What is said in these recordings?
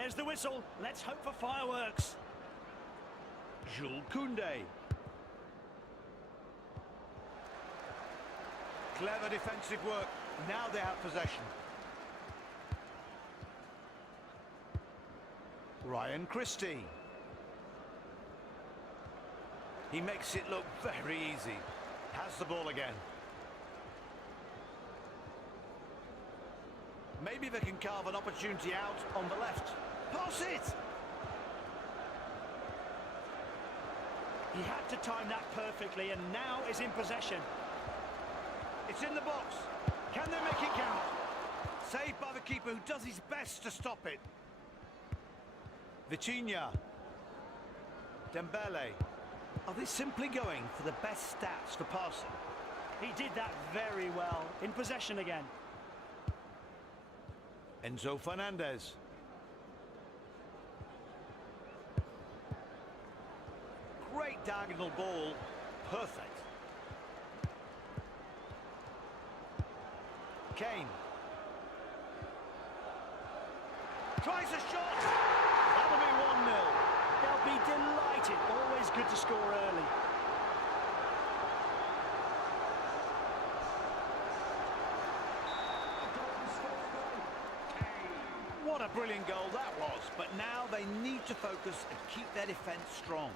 There's the whistle. Let's hope for fireworks. Jules Koundé. Clever defensive work. Now they have possession. Ryan Christie. He makes it look very easy. Has the ball again. Maybe they can carve an opportunity out on the left. Pass it! He had to time that perfectly and now is in possession. It's in the box. Can they make it count? Saved by the keeper who does his best to stop it. Vitinha. Dembele. Are they simply going for the best stats for passing? He did that very well. In possession again. Enzo Fernandez. Great diagonal ball. Perfect. Kane. Tries a shot. That'll be 1-0. They'll be delighted. Always good to score early. What a brilliant goal that was. But now they need to focus and keep their defence strong.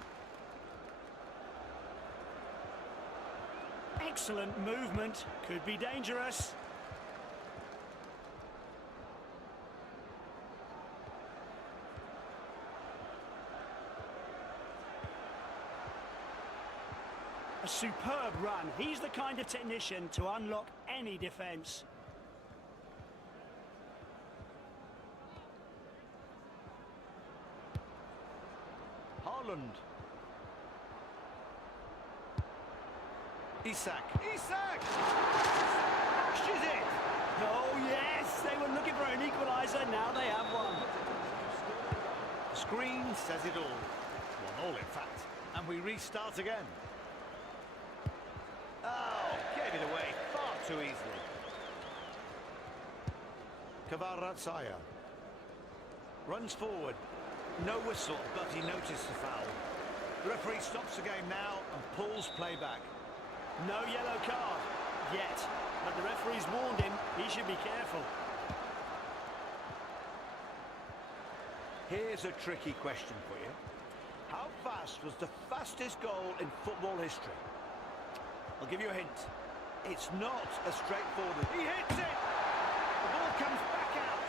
Excellent movement. Could be dangerous. A superb run. He's the kind of technician to unlock any defence. Haaland. Isak. Isak! Smashes it! Oh yes, they were looking for an equaliser, now they have one. The screen says it all. 1-1 in fact. And we restart again. Oh, gave it away far too easily. Kvaratskhelia runs forward. No whistle, but he noticed the foul. The referee stops the game now and pulls play back. No yellow card yet, but the referee's warned him. He should be careful. Here's a tricky question for you. How fast was the fastest goal in football history? I'll give you a hint. It's not as straightforward. He hits it! The ball comes back out.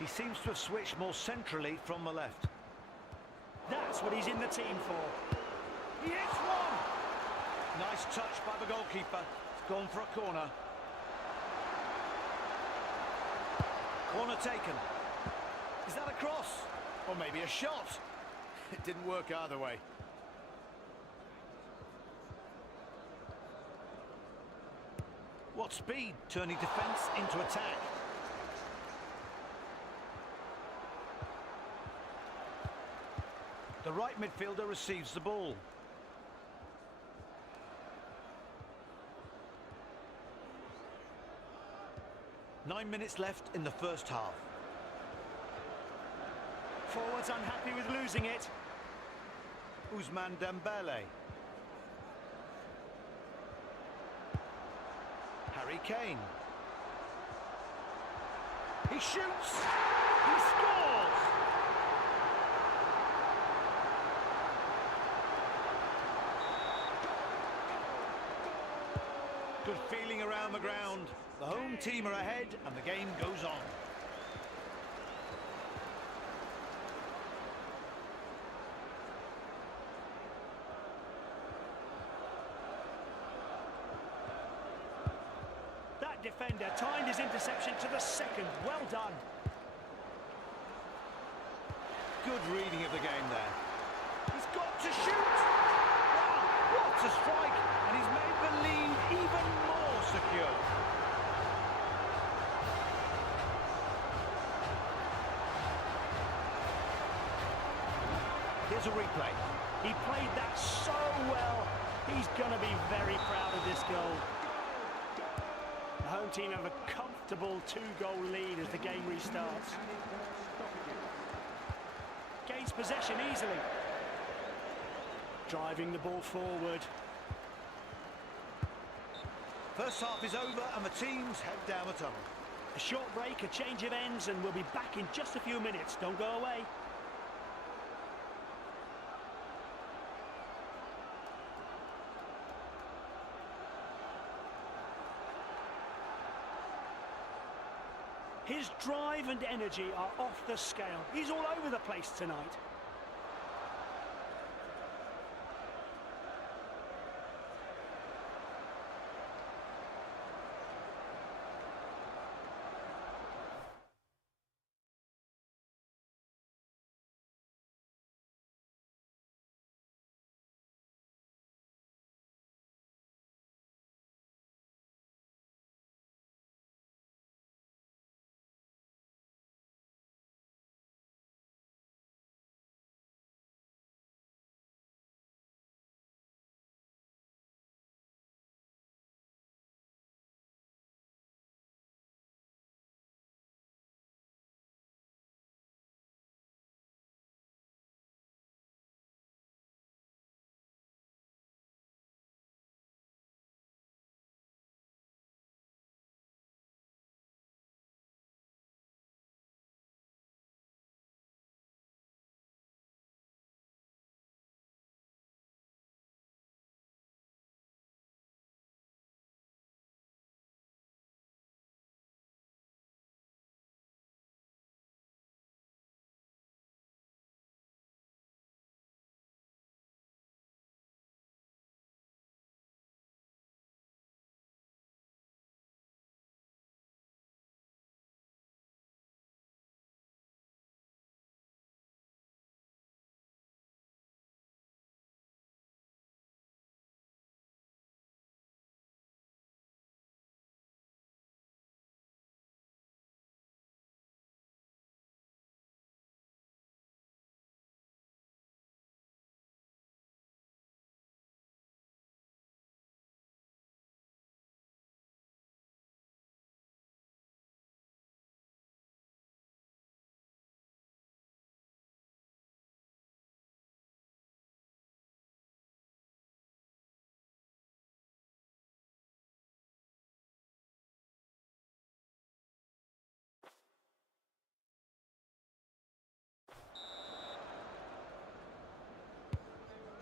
He seems to have switched more centrally from the left. That's what he's in the team for. He hits one! Nice touch by the goalkeeper. It's gone for a corner. Corner taken. Is that a cross? Or maybe a shot? It didn't work either way. What speed, turning defence into attack. The right midfielder receives the ball. Nine minutes left in the first half. Forwards unhappy with losing it. Ousmane Dembele. Harry Kane. He shoots! He scores! Good feeling around the ground. The home team are ahead and the game goes on. That defender timed his interception to the second. Well done. Good reading of the game there. He's got to shoot! Wow, what a strike! And he's made the lead even more secure. Here's a replay. He played that so well. He's going to be very proud of this goal. The home team have a comfortable 2-goal lead as the game restarts. Gains possession easily. Driving the ball forward. First half is over and the teams head down the tunnel. A short break, a change of ends, and we'll be back in just a few minutes. Don't go away. His drive and energy are off the scale. He's all over the place tonight.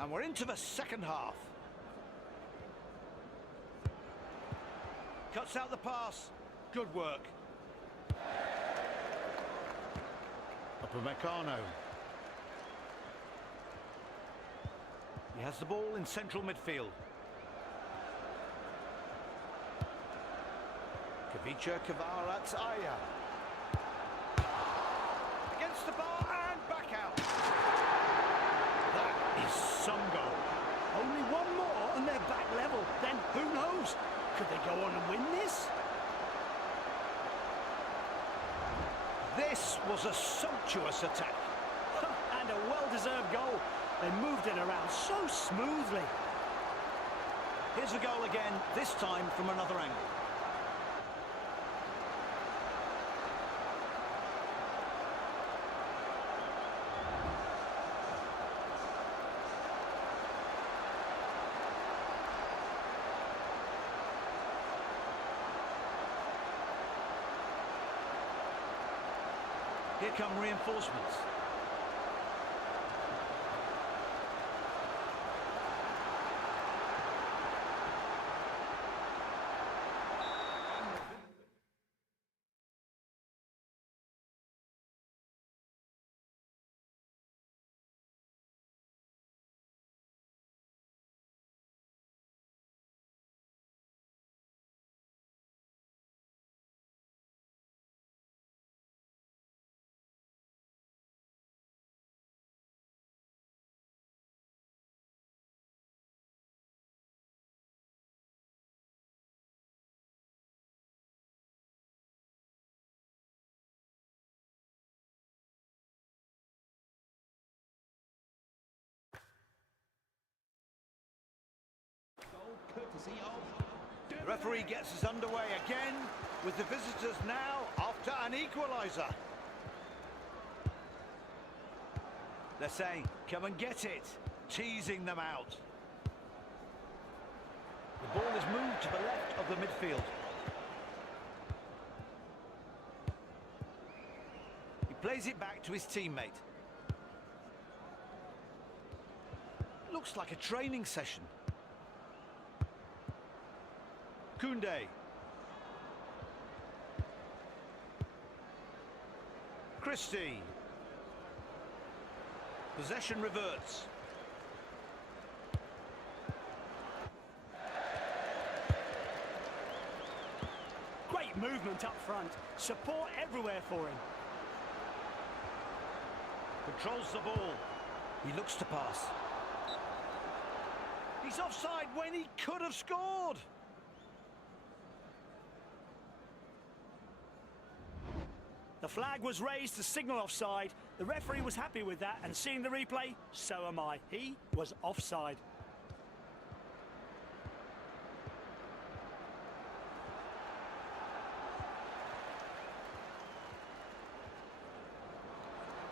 And we're into the second half. Cuts out the pass. Good work. Upamecano. He has the ball in central midfield. Kavicha Kvaratskhelia. Against the bar and back out. That is some goal. Only one more and they're back level. Then who knows? Could they go on and win this? This was a sumptuous attack. And a well-deserved goal. They moved it around so smoothly. Here's the goal again, this time from another angle. Here come reinforcements. Referee gets us underway again, with the visitors now after an equaliser. They're saying, come and get it, teasing them out. The ball is moved to the left of the midfield. He plays it back to his teammate. Looks like a training session. Koundé. Christie. Possession reverts. Great movement up front. Support everywhere for him. Controls the ball. He looks to pass. He's offside when he could have scored. The flag was raised to signal offside. The referee was happy with that, and seeing the replay, so am I. He was offside.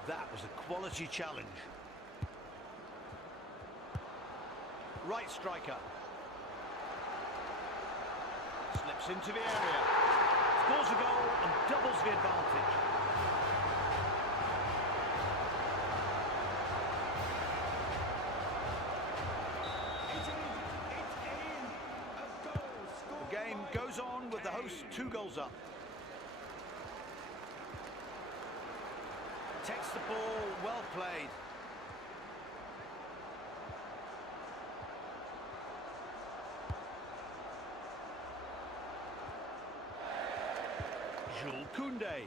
That was a quality challenge. Right striker. Slips into the area. Scores a goal and doubles the advantage. The game goes on with the hosts 2 goals up. Takes the ball, well played. Koundé.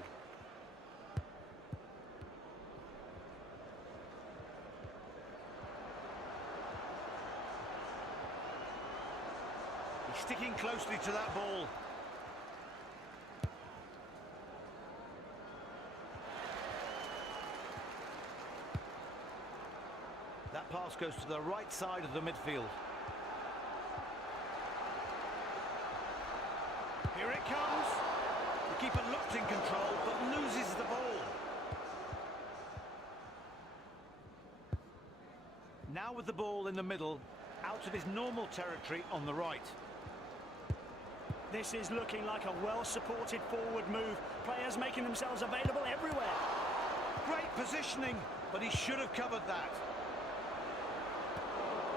He's sticking closely to that ball. That pass goes to the right side of the midfield. Here it comes. The keeper looked in control, but loses the ball. Now with the ball in the middle, out of his normal territory on the right. This is looking like a well-supported forward move. Players making themselves available everywhere. Great positioning, but he should have covered that.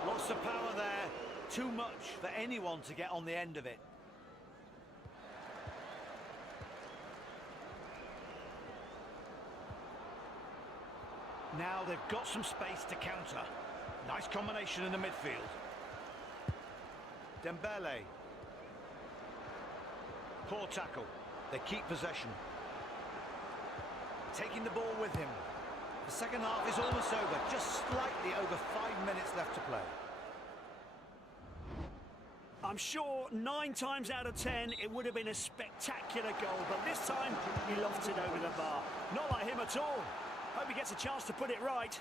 Lots of power there. Too much for anyone to get on the end of it. Now they've got some space to counter. Nice combination in the midfield. Dembele. Poor tackle. They keep possession. Taking the ball with him. The second half is almost over. Just slightly over 5 minutes left to play. I'm sure 9 times out of 10 it would have been a spectacular goal, but this time he lofted over the bar. Not like him at all. Hope he gets a chance to put it right.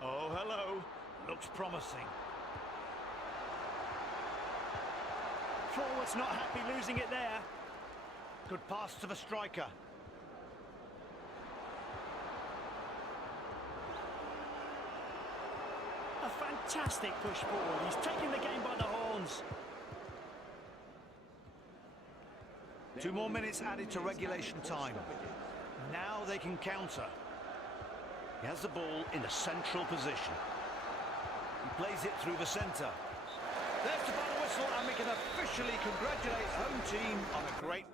Oh, hello. Looks promising. Forward's not happy losing it there. Good pass to the striker. A fantastic push forward. He's taking the game by the horns. 2 more minutes added to regulation time. Now they can counter. He has the ball in a central position. He plays it through the centre. There's the final whistle, and we can officially congratulate home team on a great...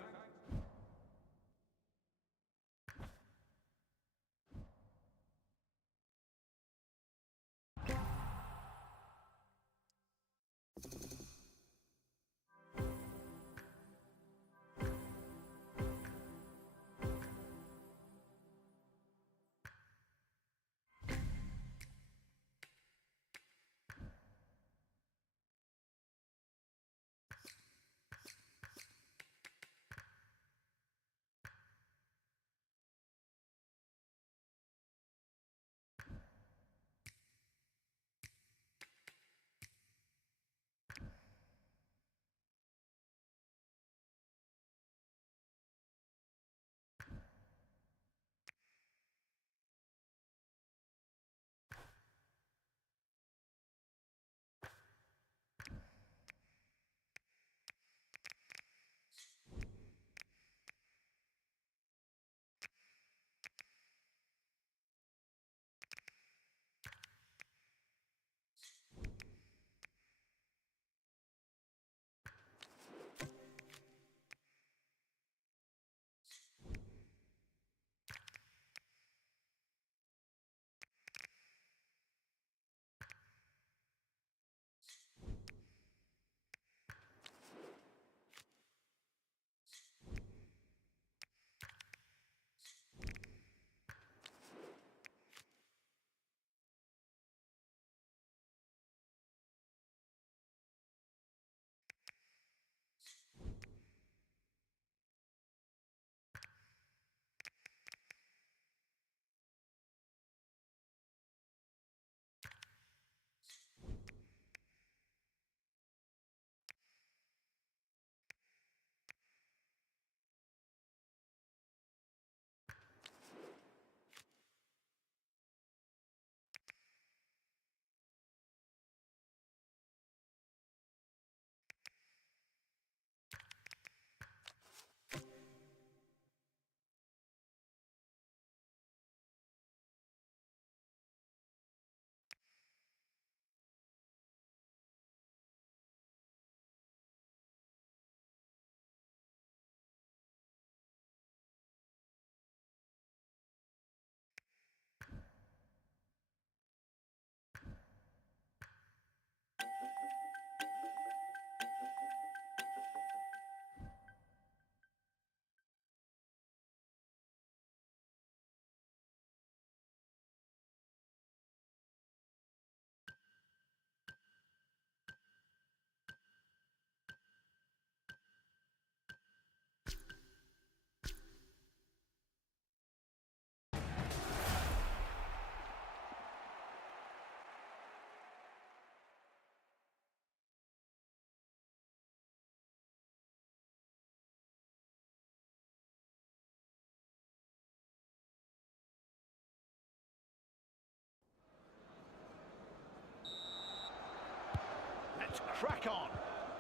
crack on.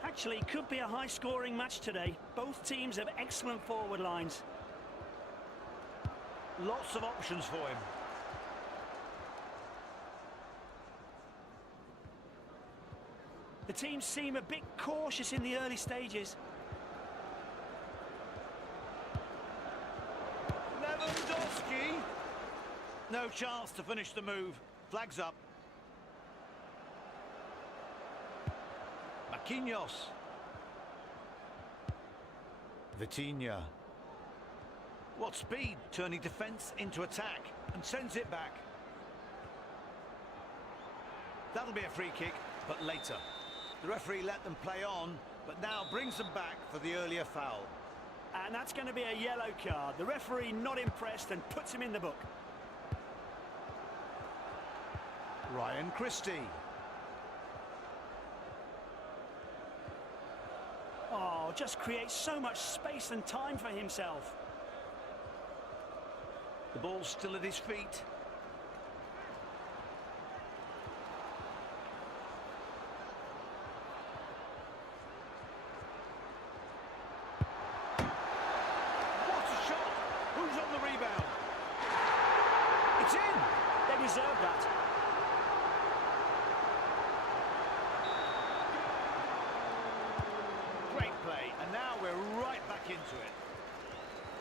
Actually, could be a high-scoring match today. Both teams have excellent forward lines. Lots of options for him. The teams seem a bit cautious in the early stages. Lewandowski. No chance to finish the move. Flags up. Marquinhos. Vitinha. What speed, turning defence into attack, and sends it back. That'll be a free kick, but later. The referee let them play on, but now brings them back for the earlier foul. And that's going to be a yellow card. The referee not impressed and puts him in the book. Ryan Christie. Oh, just creates so much space and time for himself. The ball's still at his feet. What a shot! Who's on the rebound? It's in! They deserve that. Great play, and now we're right back into it.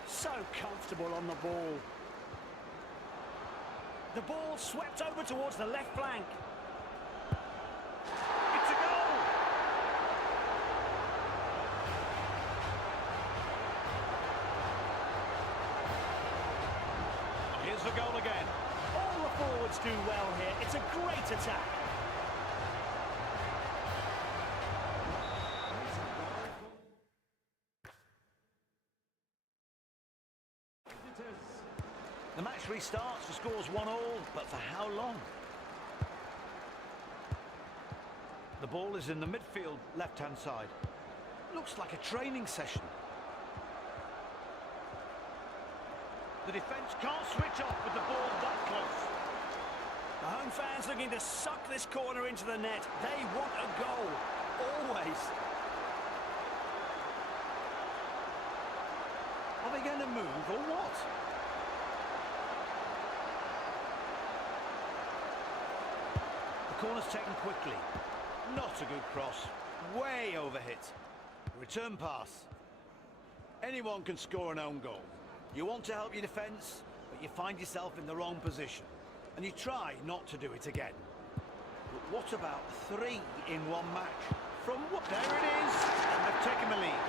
So comfortable on the ball. The ball swept over towards the left flank. It's a goal! Here's the goal again. All the forwards do well here. It's a great attack. The match restarts, the score's 1-1, but for how long? The ball is in the midfield, left-hand side. Looks like a training session. The defence can't switch off with the ball that close. The home fans looking to suck this corner into the net. They want a goal. Always. Are they going to move or what? The corner's taken quickly. Not a good cross. Way overhit. Return pass. Anyone can score an own goal. You want to help your defence, but you find yourself in the wrong position. And you try not to do it again. But what about 3 in one match? From what? There it is! And they've taken the lead.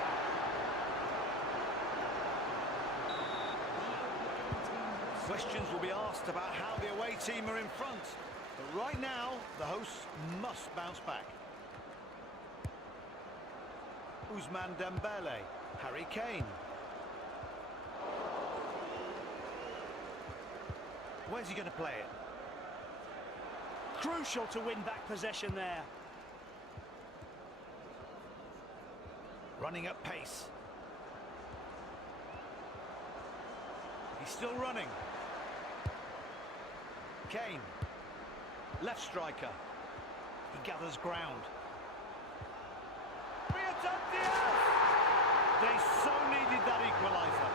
Questions will be asked about how the away team are in front. But right now, the hosts must bounce back. Ousmane Dembele, Harry Kane. Where's he going to play it? Crucial to win back possession there. Running at pace. He's still running. Kane. Left striker. He gathers ground. They so needed that equaliser.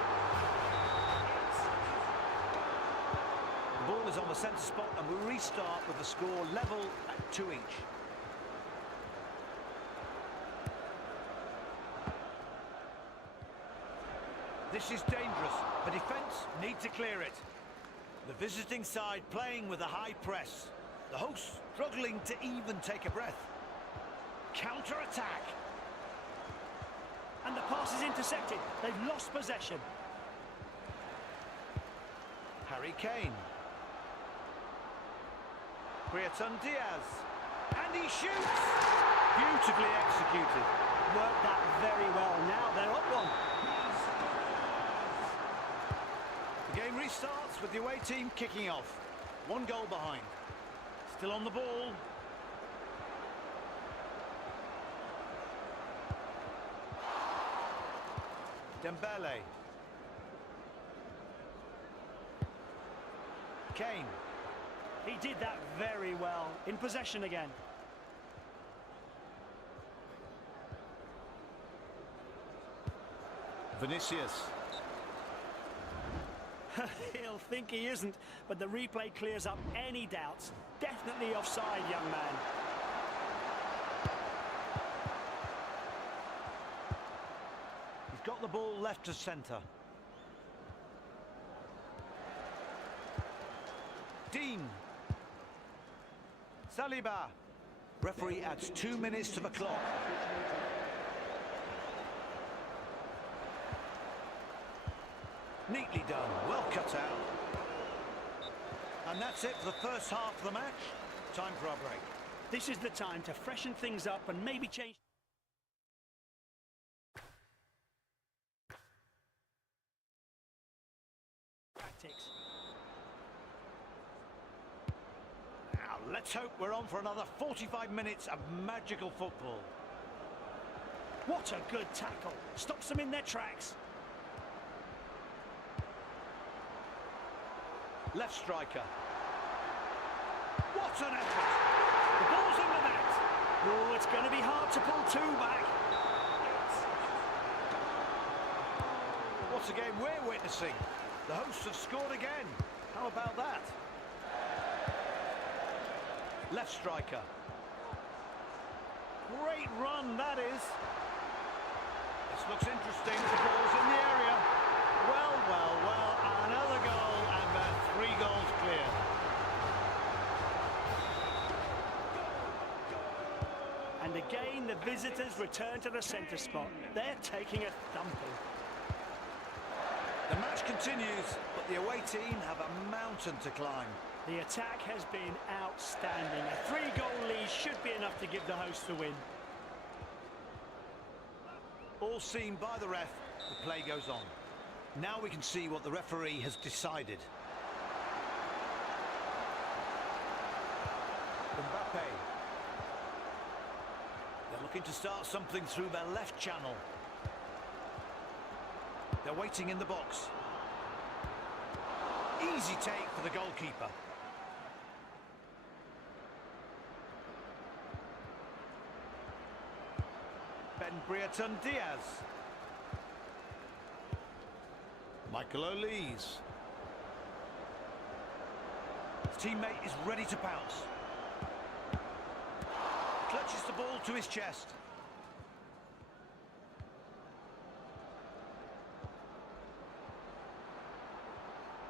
The ball is on the centre spot and we restart with the score level at 2 each. This is dangerous. The defence need to clear it. The visiting side playing with a high press. The hosts struggling to even take a breath. Counter-attack. And the pass is intercepted. They've lost possession. Harry Kane. Brereton Diaz. And he shoots! Beautifully executed. Worked that very well. Now they're up one. The game restarts with the away team kicking off. 1 goal behind. Still on the ball. Dembele. Kane. He did that very well. In possession again. Vinicius. He'll think he isn't, but the replay clears up any doubts. Definitely offside, young man. He's got the ball left to centre. Dean. Saliba. Referee adds 2 minutes to the clock. Neatly done, well cut out. And that's it for the first half of the match. Time for our break. This is the time to freshen things up and maybe change tactics. Now, let's hope we're on for another 45 minutes of magical football. What a good tackle. Stops them in their tracks. Left striker. What an effort! The ball's in the net. Oh, it's going to be hard to pull two back. What a game we're witnessing. The hosts have scored again. How about that? Left striker. Great run, that is. This looks interesting. The ball's in the area. Well, well, well. Another goal, and they're 3 goals clear. And again, the visitors return to the centre spot. They're taking a thumping. The match continues, but the away team have a mountain to climb. The attack has been outstanding. A 3-goal lead should be enough to give the host the win. All seen by the ref, the play goes on. Now we can see what the referee has decided. Mbappe. They're looking to start something through their left channel. They're waiting in the box. Easy take for the goalkeeper. Ben Diaz. Michael Olise. His teammate is ready to pounce. Clutches the ball to his chest.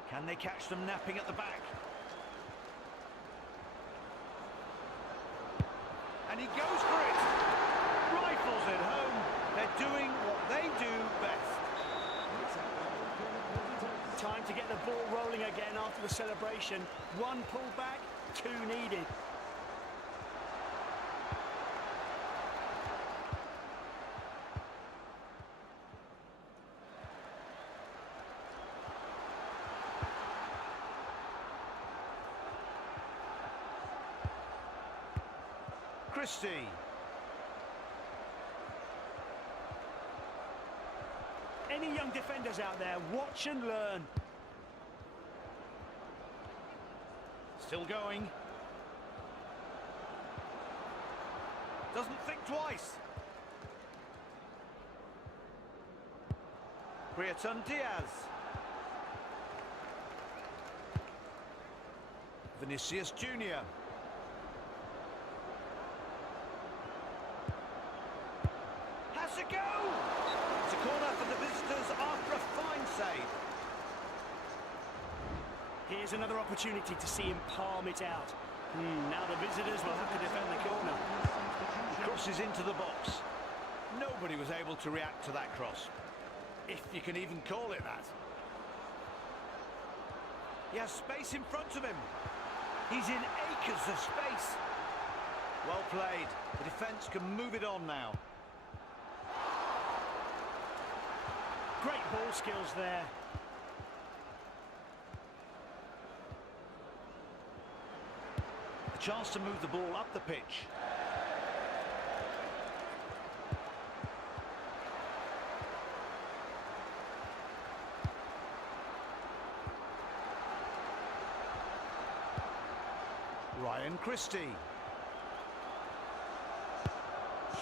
Can they catch them napping at the back? And he goes for it. Rifles it home. They're doing what they do best. Time to get the ball rolling again after the celebration. 1 pulled back, 2 needed. Christie. Any young defenders out there, watch and learn. Still going. Doesn't think twice. Diaz. Vinicius Junior. Has to go! It's a corner for the visitors after a fine save. Here's another opportunity to see him palm it out. Now the visitors will have to defend the corner. Crosses into the box. Nobody was able to react to that cross, if you can even call it that. He has space in front of him. He's in acres of space. Well played. The defence can move it on now. Great ball skills there. A chance to move the ball up the pitch. Ryan Christie.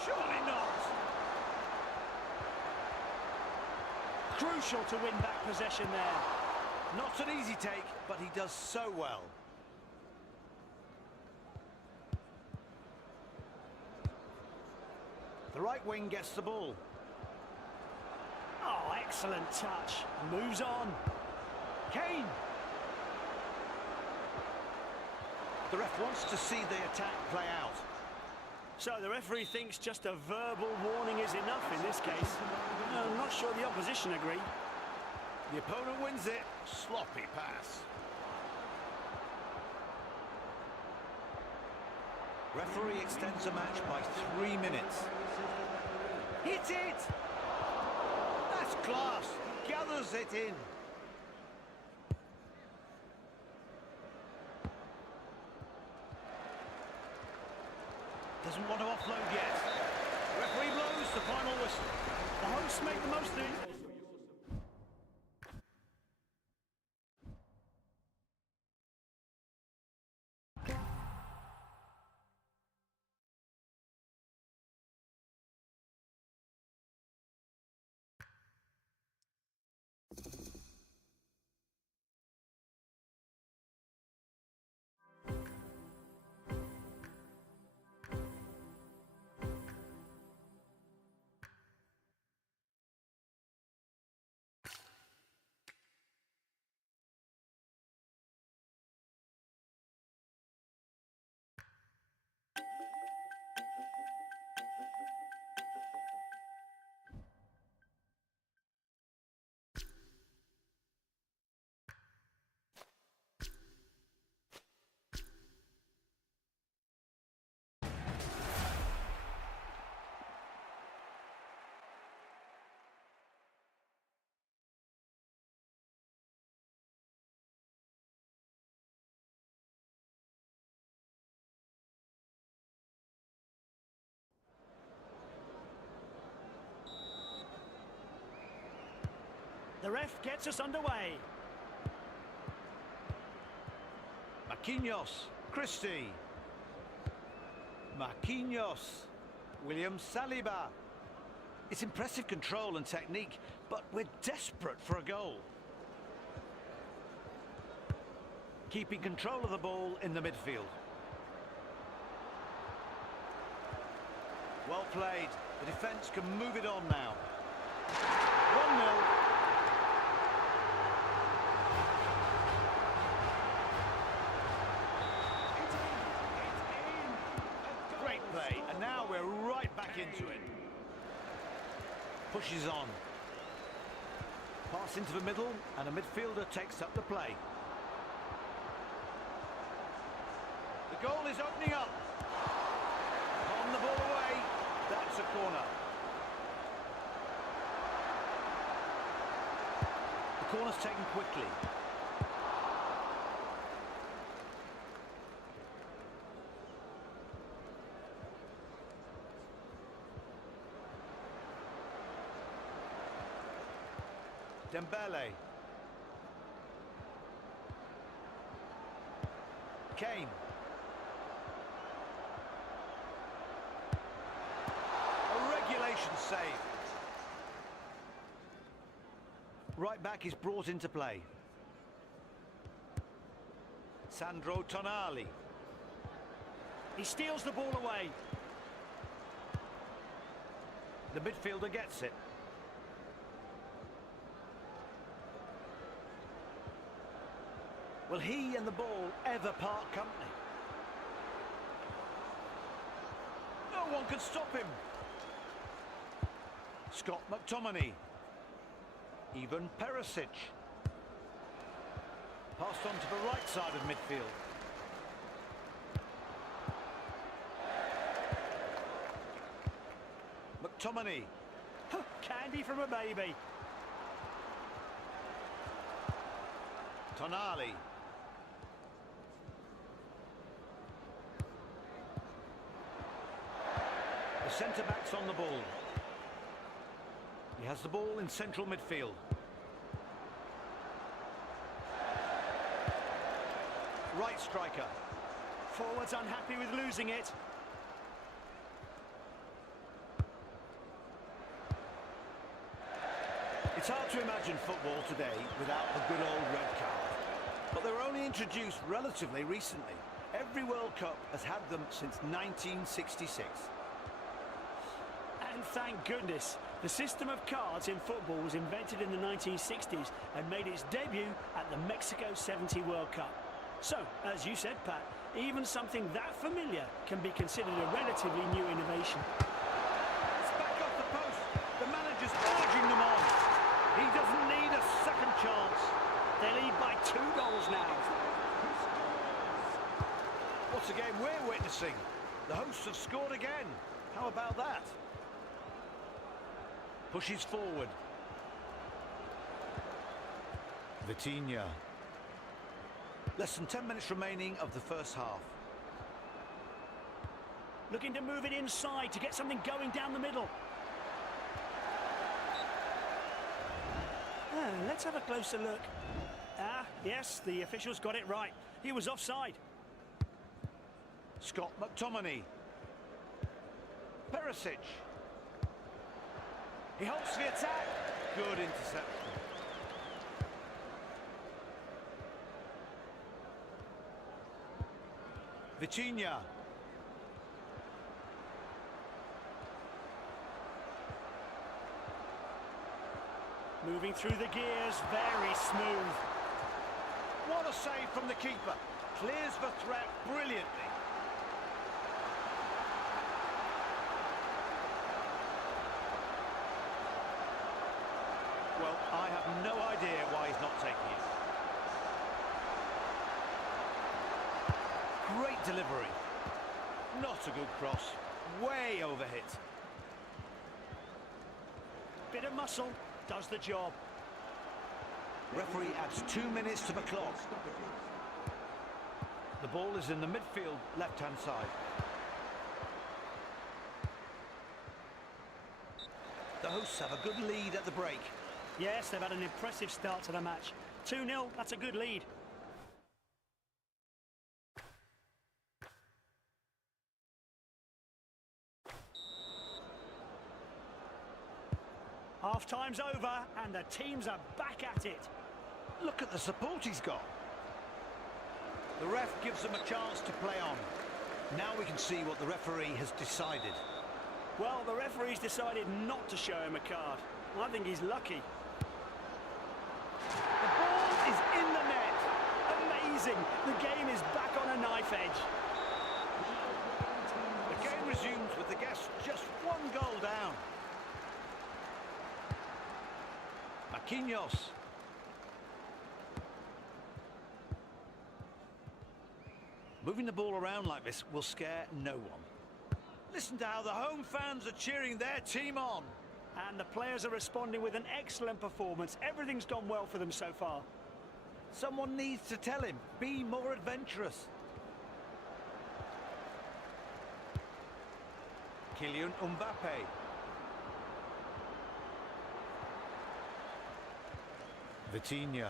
Surely not. Crucial to win back possession there. Not an easy take, but he does so well. The right wing gets the ball. Oh, excellent touch. Moves on. Kane. The ref wants to see the attack play out. So the referee thinks just a verbal warning is enough in this case. I'm not sure the opposition agree. The opponent wins it. Sloppy pass. Referee extends the match by 3 minutes. Hit it! That's class. He gathers it in. Doesn't want to offload yet. Referee blows the final whistle. The hosts make the most of it. The ref gets us underway. Marquinhos, Christie. Marquinhos, William Saliba. It's impressive control and technique, but we're desperate for a goal. Keeping control of the ball in the midfield. Well played. The defence can move it on now. 1-0. And now we're right back into it. Pushes on. Pass into the middle, and a midfielder takes up the play. The goal is opening up. On the ball away. That's a corner. The corner's taken quickly. Dembele. Kane. A regulation save. Right back is brought into play. Sandro Tonali. He steals the ball away. The midfielder gets it. Will he and the ball ever part company? No one can stop him. Scott McTominay. Even Perisic. Passed on to the right side of midfield. McTominay. Candy from a baby. Tonali. The centre-back's on the ball. He has the ball in central midfield. Right striker. Forwards unhappy with losing it. It's hard to imagine football today without the good old red card. But they were only introduced relatively recently. Every World Cup has had them since 1966. And thank goodness, the system of cards in football was invented in the 1960s and made its debut at the Mexico 70 World Cup. So, as you said, Pat, even something that familiar can be considered a relatively new innovation. It's back off the post. The manager's urging them on. He doesn't need a second chance. They lead by 2 goals now. What a game we're witnessing. The hosts have scored again. How about that? Pushes forward. Vitinha. Less than 10 minutes remaining of the first half. Looking to move it inside to get something going down the middle. Let's have a closer look. Yes, the officials got it right. He was offside. Scott McTominay. Perisic. He holds the attack. Good interception. Vitinha. Moving through the gears, very smooth. What a save from the keeper. Clears the threat brilliantly. Well, I have no idea why he's not taking it. Great delivery. Not a good cross. Way overhit. Bit of muscle, does the job. Referee adds 2 minutes to the clock. The ball is in the midfield, left-hand side. The hosts have a good lead at the break. Yes, they've had an impressive start to the match. 2-0, that's a good lead. Half-time's over, and the teams are back at it. Look at the support he's got. The ref gives them a chance to play on. Now we can see what the referee has decided. Well, the referee's decided not to show him a card. I think he's lucky. The ball is in the net. Amazing! The game is back on a knife edge. The game resumes with the guests just 1 goal down. Marquinhos. Moving the ball around like this will scare no one. Listen to how the home fans are cheering their team on. And the players are responding with an excellent performance. Everything's gone well for them so far. Someone needs to tell him, be more adventurous. Kylian Mbappe. Vitinha.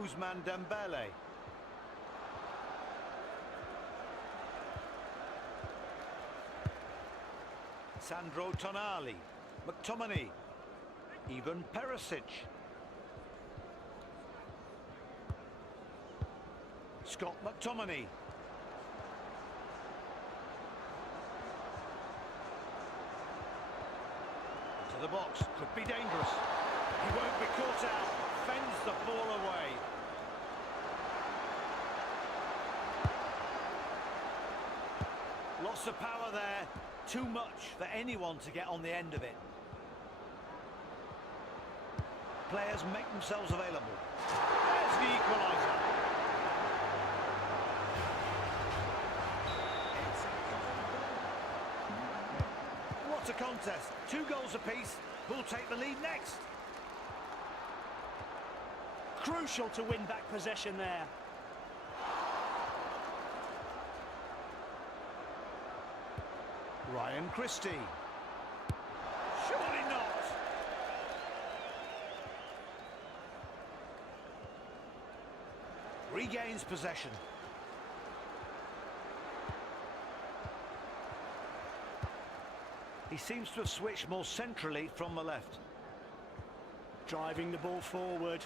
Ousmane Dembele. Sandro Tonali. McTominay. Even Perisic. Scott McTominay. To the box. Could be dangerous. He won't be caught out. Fends the ball away. Lots of power there. Too much for anyone to get on the end of it. Players make themselves available. There's the equaliser. What a contest. 2 goals apiece. Who'll take the lead next? Crucial to win back possession there. Ryan Christie. Surely not. Regains possession. He seems to have switched more centrally from the left. Driving the ball forward.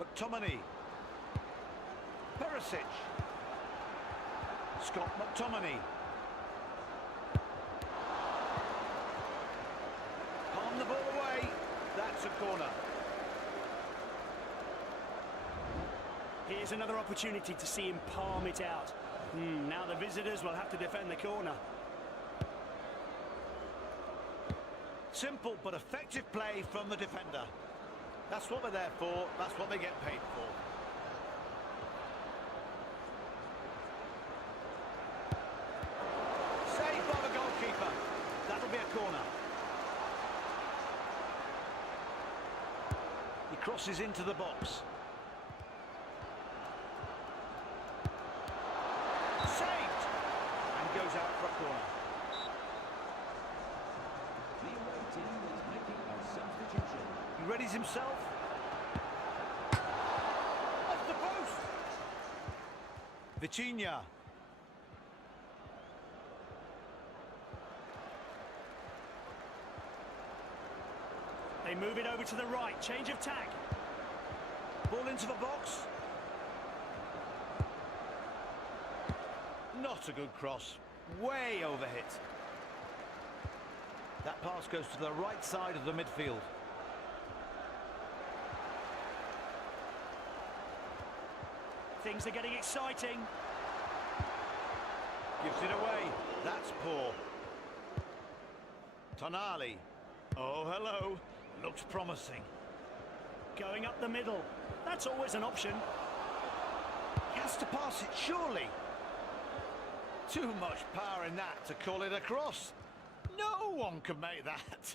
McTominay. Perisic. Scott McTominay. Palm the ball away. That's a corner. Here's another opportunity to see him palm it out. Now the visitors will have to defend the corner. Simple but effective play from the defender. That's what they're there for. That's what they get paid for. Saved by the goalkeeper. That'll be a corner. He crosses into the box. Saved! And goes out for a corner. The away team is making a substitution. He readies himself. Off the post! Vitinha. They move it over to the right. Change of tack. Ball into the box. Not a good cross. Way overhit. That pass goes to the right side of the midfield. Things are getting exciting. Gives it away. That's poor. Tonali. Oh, hello. Looks promising. Going up the middle. That's always an option. He has to pass it, surely. Too much power in that to call it a cross. No one can make that.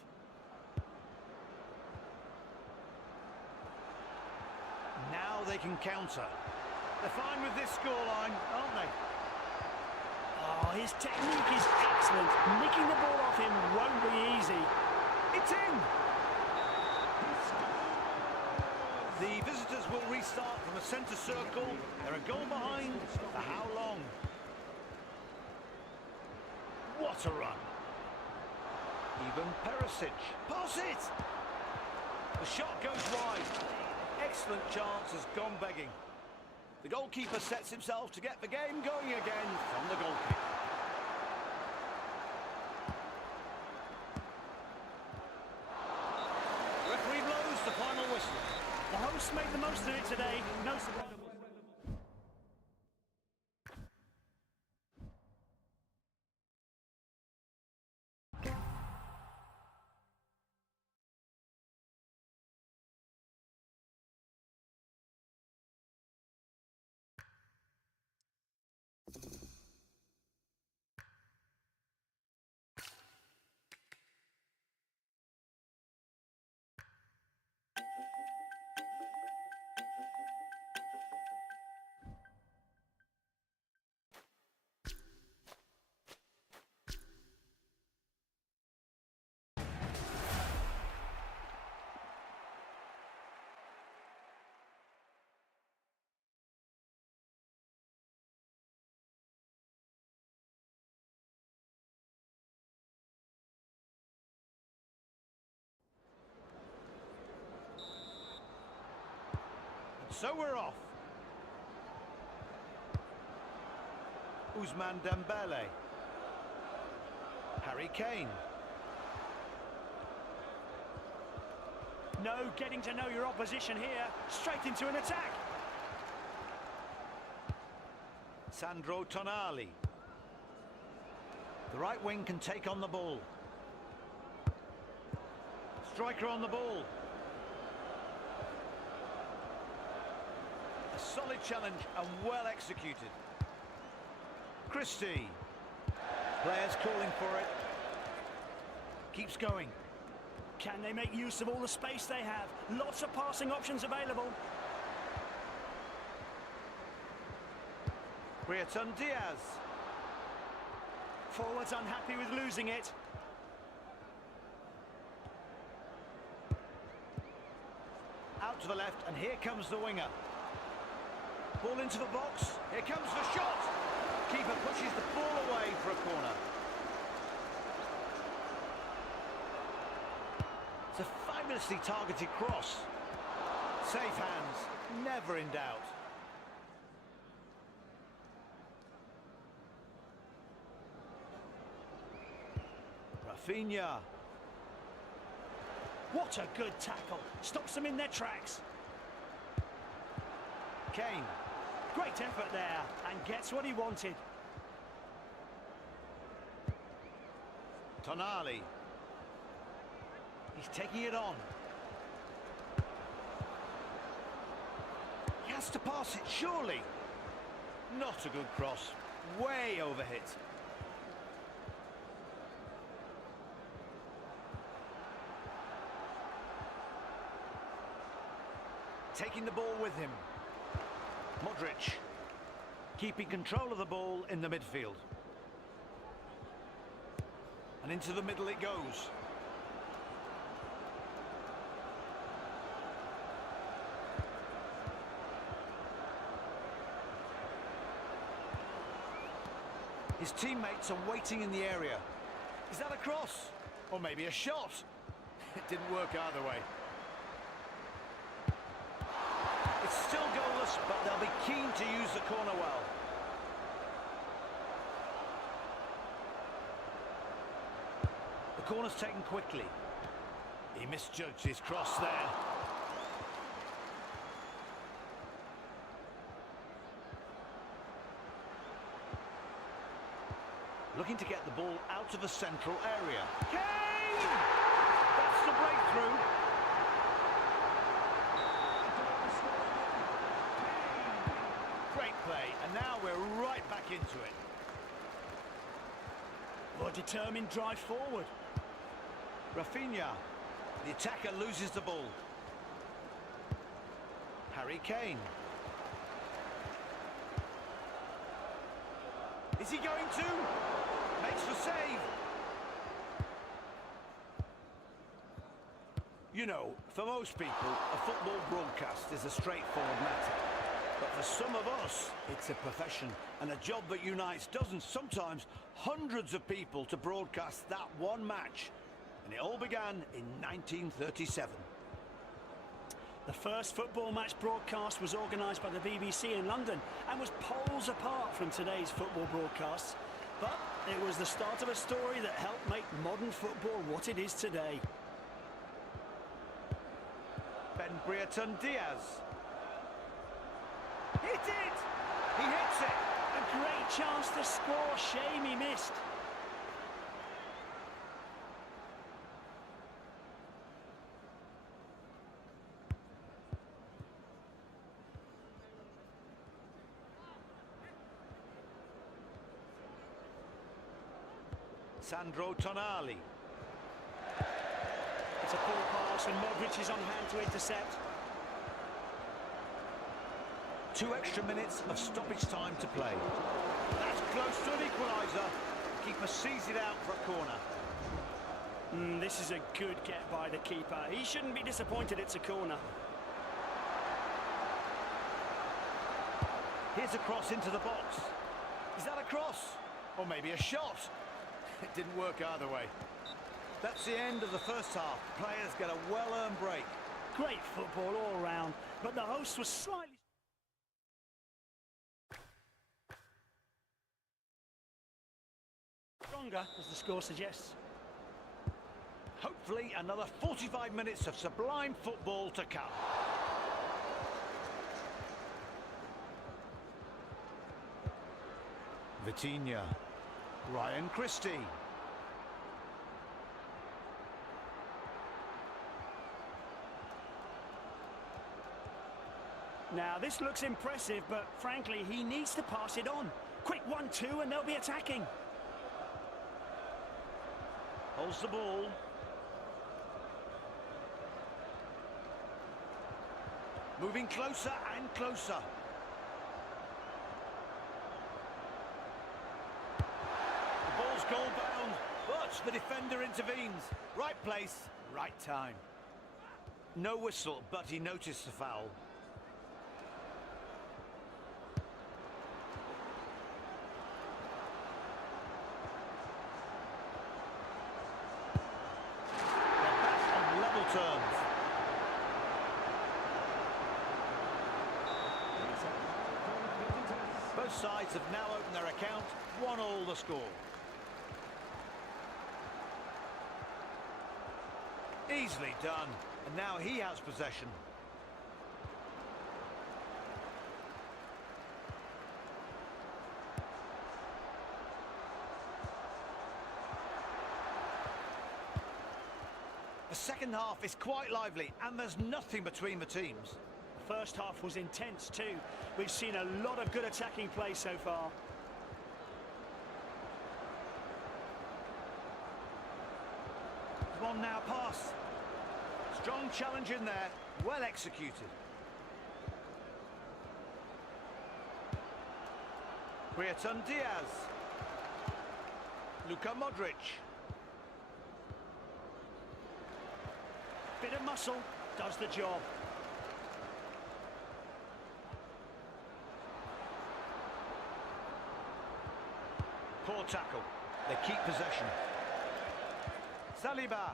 Now they can counter. They're fine with this scoreline, aren't they? Oh, his technique is excellent. Nicking the ball off him won't be easy. It's in! The visitors will restart from the centre circle. They're a goal behind. For how long? What a run. Even Perisic. Pass it! The shot goes wide. Excellent chance has gone begging. The goalkeeper sets himself to get the game going again from the goal kick. Referee blows the final whistle. The hosts made the most of it today. No surprise. So we're off. Ousmane Dembele. Harry Kane. No getting to know your opposition here. Straight into an attack. Sandro Tonali. The right wing can take on the ball. Striker on the ball. A solid challenge and well executed. Christie. Players calling for it. Keeps going. Can they make use of all the space they have? Lots of passing options available. Brereton Diaz. Forwards unhappy with losing it. Out to the left, and here comes the winger. Ball into the box. Here comes the shot. Keeper pushes the ball away for a corner. It's a fabulously targeted cross. Safe hands, never in doubt. Rafinha. What a good tackle. Stops them in their tracks. Kane. Great effort there, and gets what he wanted. Tonali. He's taking it on. He has to pass it, surely. Not a good cross. Way overhit. Taking the ball with him. Modric. Keeping control of the ball in the midfield. And into the middle it goes. His teammates are waiting in the area. Is that a cross? Or maybe a shot? It didn't work either way. It's still goalless, but they'll be keen to use the corner well. The corner's taken quickly. He misjudged his cross there. Looking to get the ball out of the central area. Kane! That's the breakthrough. Great play, and now we're right back into it. A determined drive forward. Rafinha. The attacker loses the ball. Harry Kane. Is he going to? Makes the save. You know, for most people, a football broadcast is a straightforward matter. But for some of us, it's a profession and a job that unites dozens, sometimes hundreds of people to broadcast that one match. And it all began in 1937. The first football match broadcast was organised by the BBC in London and was poles apart from today's football broadcasts. But it was the start of a story that helped make modern football what it is today. Ben Brereton Diaz. Hit it! He hits it! A great chance to score. Shame he missed. Sandro Tonali. It's a poor pass and Modric is on hand to intercept. 2 extra minutes of stoppage time to play. That's close to an equaliser. Keeper sees it out for a corner. This is a good get by the keeper. He shouldn't be disappointed it's a corner. Here's a cross into the box. Is that a cross? Or maybe a shot? It didn't work either way. That's the end of the first half. Players get a well-earned break. Great football all round, but the host was slightly stronger, as the score suggests. Hopefully another 45 minutes of sublime football to come. Vitinha. Ryan Christie. Now, this looks impressive, but frankly, he needs to pass it on. Quick 1-2 and they'll be attacking. Holds the ball. Moving closer and closer. The ball's goal bound, but the defender intervenes. Right place, right time. No whistle, but he noticed the foul. Both sides have now opened their account. 1-1 the score. Easily done. And now he has possession. The second half is quite lively, and there's nothing between the teams. The first half was intense too. We've seen a lot of good attacking play so far. Come on now, pass. Strong challenge in there, well executed. Brereton Diaz. Luka Modric. Bit of muscle, does the job. Poor tackle. They keep possession. Saliba.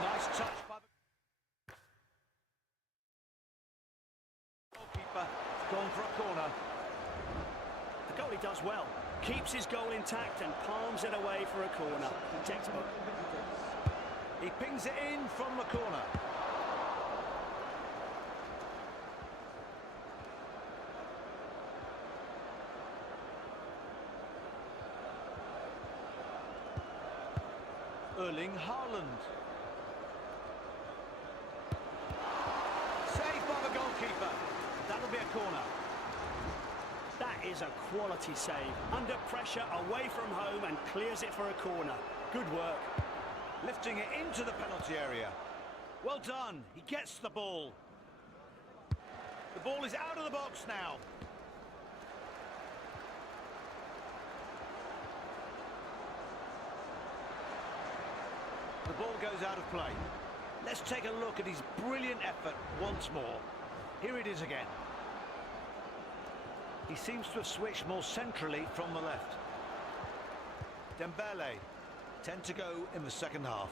Nice touch by the goalkeeper. It's gone for a corner. The goalie does well. Keeps his goal intact and palms it away for a corner. Textbook. He pings it in from the corner. Erling Haaland. Saved by the goalkeeper. That'll be a corner. That is a quality save. Under pressure, away from home, and clears it for a corner. Good work. Lifting it into the penalty area. Well done. He gets the ball. The ball is out of the box now. The ball goes out of play. Let's take a look at his brilliant effort once more. Here it is again. He seems to have switched more centrally from the left. Dembele, 10 to go in the second half.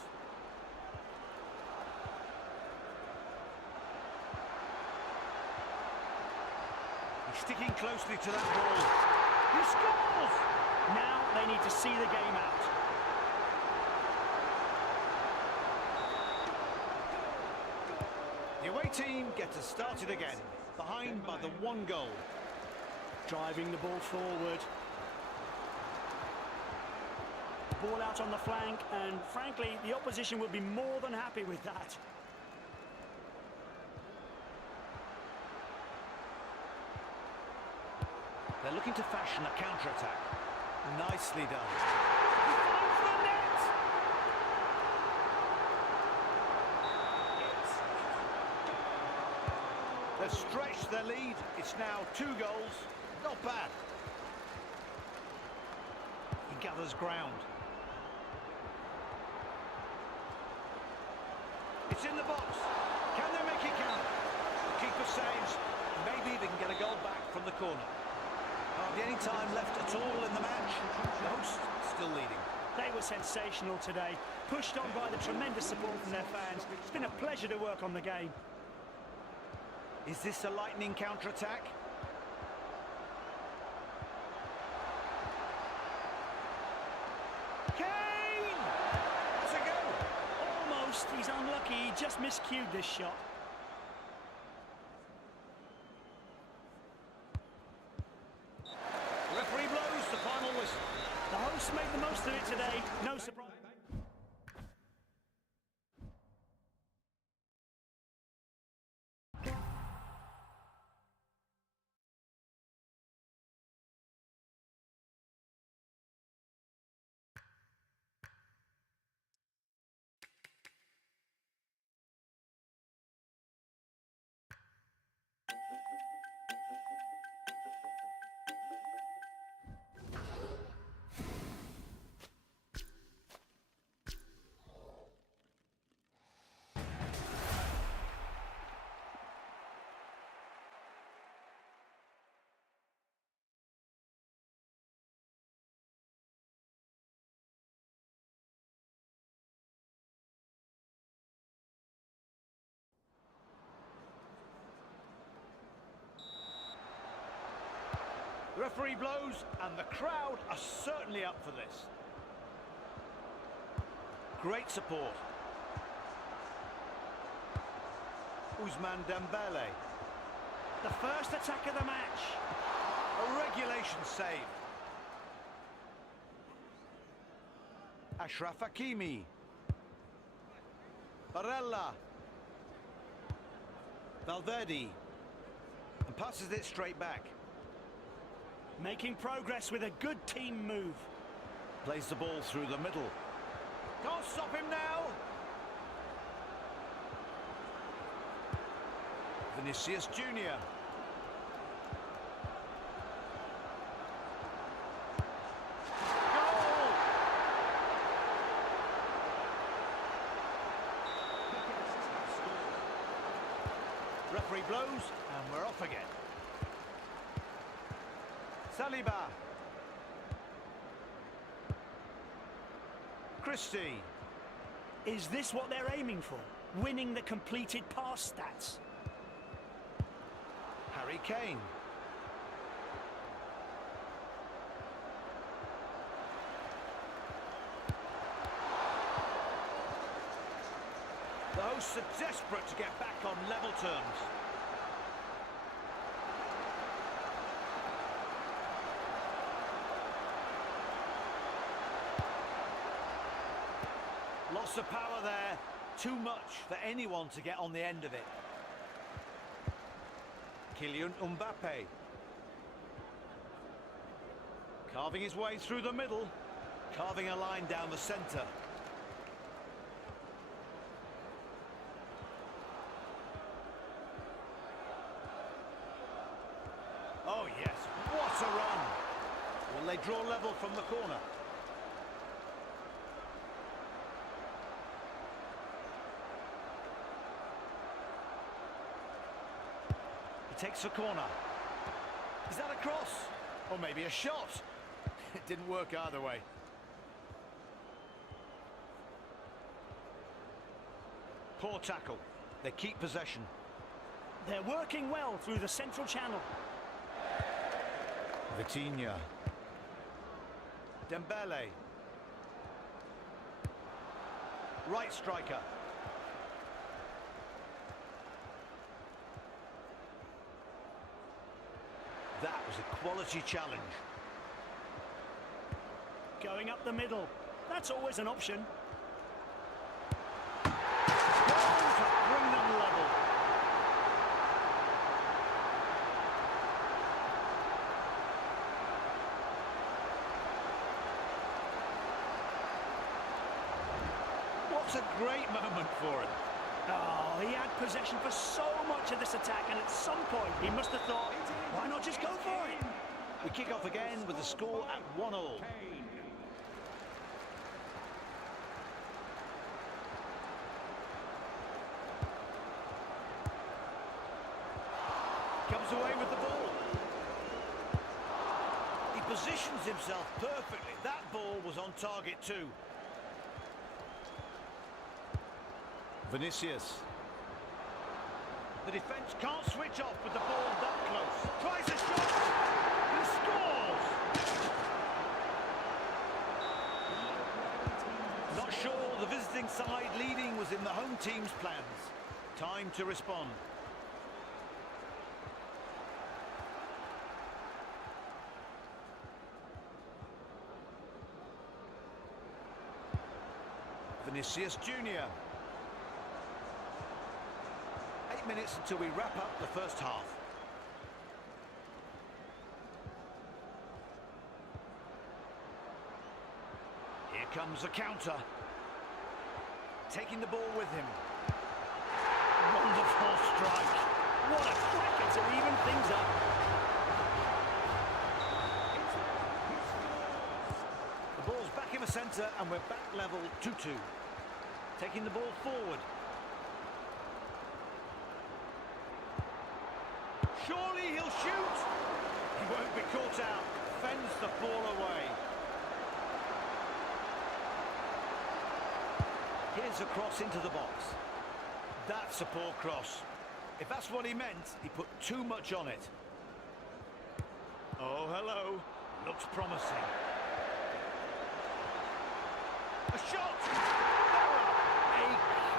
He's sticking closely to that ball. He scores! Now they need to see the game out. The away team get to start it again, behind by the 1 goal. Driving the ball forward. Ball out on the flank, and frankly, the opposition will be more than happy with that. They're looking to fashion a counter-attack. Nicely done. He finds the net! They've stretched their lead. It's now 2 goals. Not bad. He gathers ground. It's in the box. Can they make it count? The keeper saves. Maybe they can get a goal back from the corner. Hardly any time left at all in the match. The hosts still leading. They were sensational today, pushed on by the tremendous support from their fans. It's been a pleasure to work on the game. Is this a lightning counter-attack? Kane! That's a go! Almost. He's unlucky. He just miscued this shot. Referee blows the final whistle. The hosts made the most of it today. No surprise. The referee blows, and the crowd are certainly up for this. Great support. Ousmane Dembele. The first attack of the match. A regulation save. Ashraf Hakimi. Barella. Valverde. And passes it straight back. Making progress with a good team move. Plays the ball through the middle. Can't stop him now. Vinicius Junior. Goal! Referee blows, and we're off again. Saliba. Christie. Is this what they're aiming for? Winning the completed pass stats? Harry Kane. The hosts are desperate to get back on level terms. Lots of power there. Too much for anyone to get on the end of it. Kylian Mbappe. Carving his way through the middle. Carving a line down the centre. Oh yes, what a run! Will they draw level from the corner? Takes a corner. Is that a cross? Or maybe a shot? It didn't work either way. Poor tackle. They keep possession. They're working well through the central channel. Vitinha. Dembele. Right striker. That was a quality challenge. Going up the middle. That's always an option. Goal to bring them level. What a great moment for him. Oh, he had possession for so much of this attack, and at some point he must have thought, why not just go for it? We kick off again with the score at 1-1. Comes away with the ball. He positions himself perfectly. That ball was on target too. Vinicius. The defence can't switch off with the ball that close. Tries a shot. He scores. Not sure the visiting side leading was in the home team's plans. Time to respond. Vinicius Junior. 8 minutes until we wrap up the first half. Here comes a counter. Taking the ball with him. Wonderful strike. What a cracker to even things up. The ball's back in the centre and we're back level 2-2. Taking the ball forward. Surely he'll shoot. He won't be caught out. Fends the ball away. Here's a cross into the box. That's a poor cross. If that's what he meant, he put too much on it. Oh, hello. Looks promising. A shot! A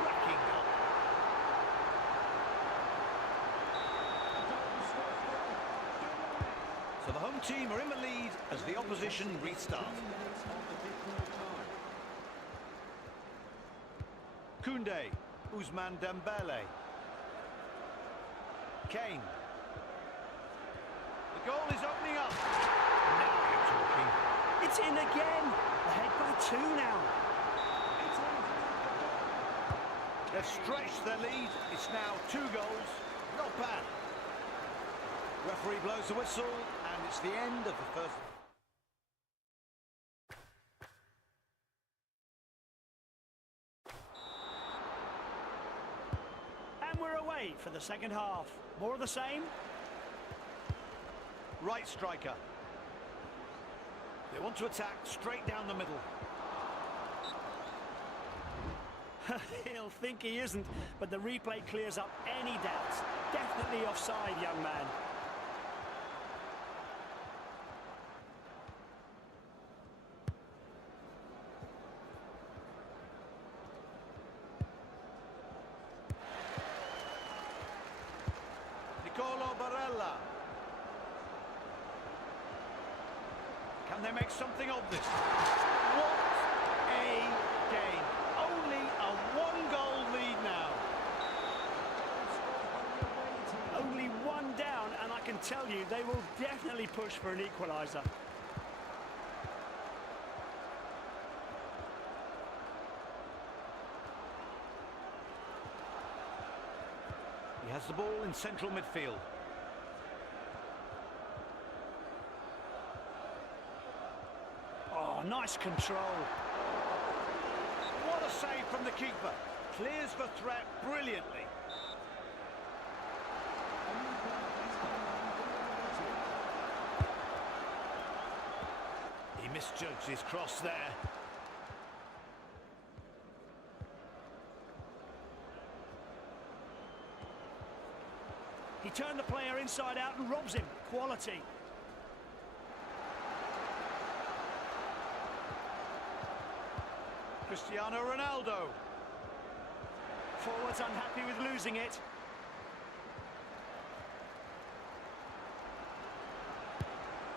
cracking goal. So the home team are in the lead as the opposition restart. Koundé, Ousmane Dembele. Kane. The goal is opening up. Now you're talking. It's in again. Ahead by 2 now. They've stretched their lead. It's now 2 goals. Not bad. Referee blows the whistle, and it's the end of the first. And we're away for the second half. More of the same. Right striker. They want to attack straight down the middle. He'll think he isn't, but the replay clears up any doubts. Definitely offside, young man. Nicolo Barella. Can they make something of this? What a game. Only a 1-goal lead now. Only 1 down, and I can tell you they will definitely push for an equaliser. He has the ball in central midfield. Oh, nice control. What a save from the keeper. Clears the threat brilliantly. He misjudged his cross there. He turned the player inside out and robs him. Quality. Cristiano Ronaldo. Forwards unhappy with losing it.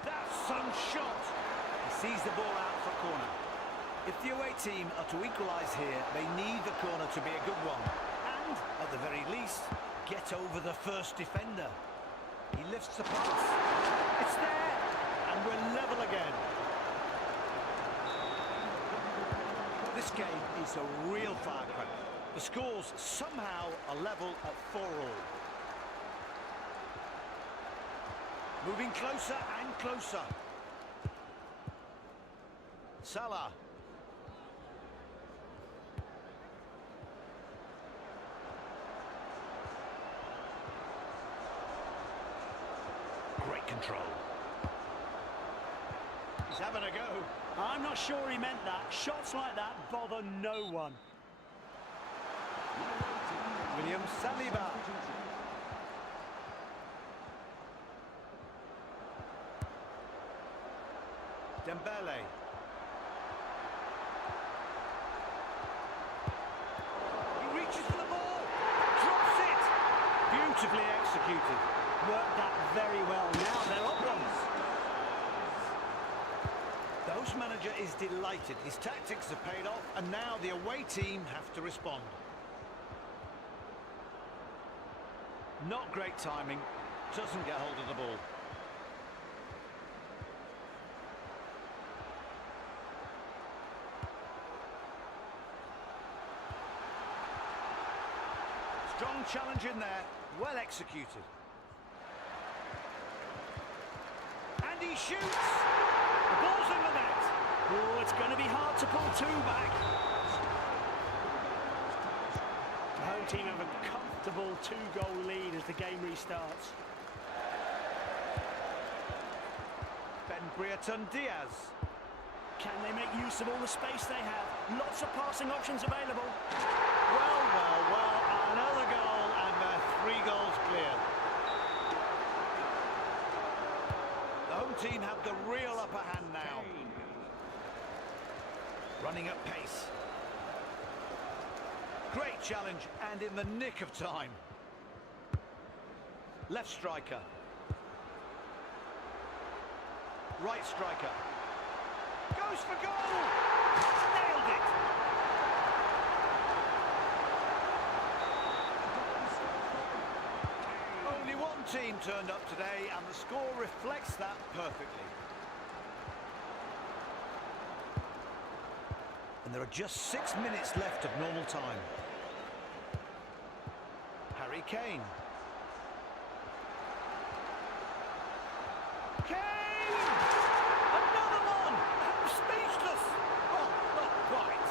That's some shot. He sees the ball out for a corner. If the away team are to equalise here, they need the corner to be a good one. And, at the very least, get over the first defender. He lifts the pass. It's there! And we're level again. This game is a real firecracker. The scores somehow are level at 4-all. Moving closer and closer. Salah. Great control. He's having a go. I'm not sure he meant that. Shots like that bother no one. William Saliba. Dembele. He reaches for the ball. Drops it. Beautifully executed. Worked that very well. Now they're up ones. The host manager is delighted. His tactics have paid off, and now the away team have to respond. Not great timing. Doesn't get hold of the ball. Strong challenge in there. Well executed. And he shoots! The ball's in the net. Oh, it's going to be hard to pull 2 back. The home team have a comfortable 2-goal lead as the game restarts. Ben Brereton Diaz. Can they make use of all the space they have? Lots of passing options available. Well, well, well, another goal, and they're 3 goals clear. The home Home team have the real upper hand now. Running at pace. Great challenge, and in the nick of time. Left striker. Right striker. Goes for goal! Nailed it! Only one team turned up today, and the score reflects that perfectly. And there are just 6 minutes left of normal time. Harry Kane. Kane! Another one! I'm speechless! Well, not quite.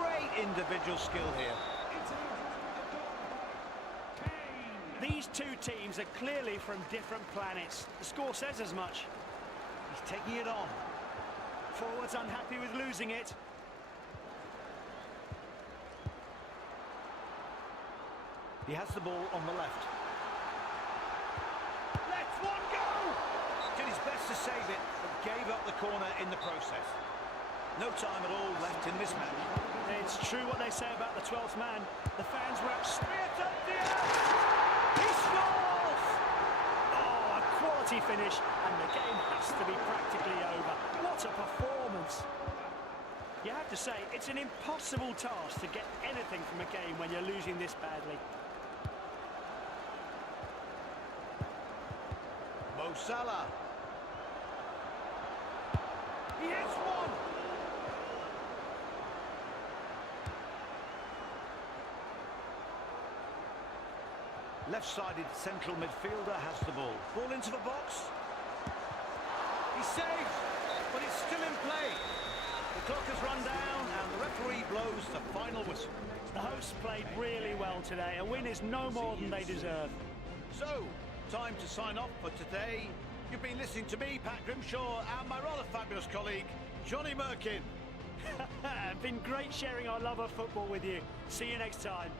Great individual skill here. These two teams are clearly from different planets. The score says as much. He's taking it on. Forwards unhappy with losing it. He has the ball on the left. Lets one go! Did his best to save it, but gave up the corner in the process. No time at all left in this match. It's true what they say about the 12th man. The fans were up. Spears up the earth! He scores! Oh, a quality finish, and the game has to be practically over. What a performance! You have to say, it's an impossible task to get anything from a game when you're losing this badly. Mo Salah. He hits one! Left-sided central midfielder has the ball. Ball into the box. He saves, but it's still in play. The clock has run down and the referee blows the final whistle. The hosts played really well today. A win is no more than they deserve. So, time to sign off for today. You've been listening to me, Pat Grimshaw, and my rather fabulous colleague, Johnny Merkin. Been great sharing our love of football with you. See you next time.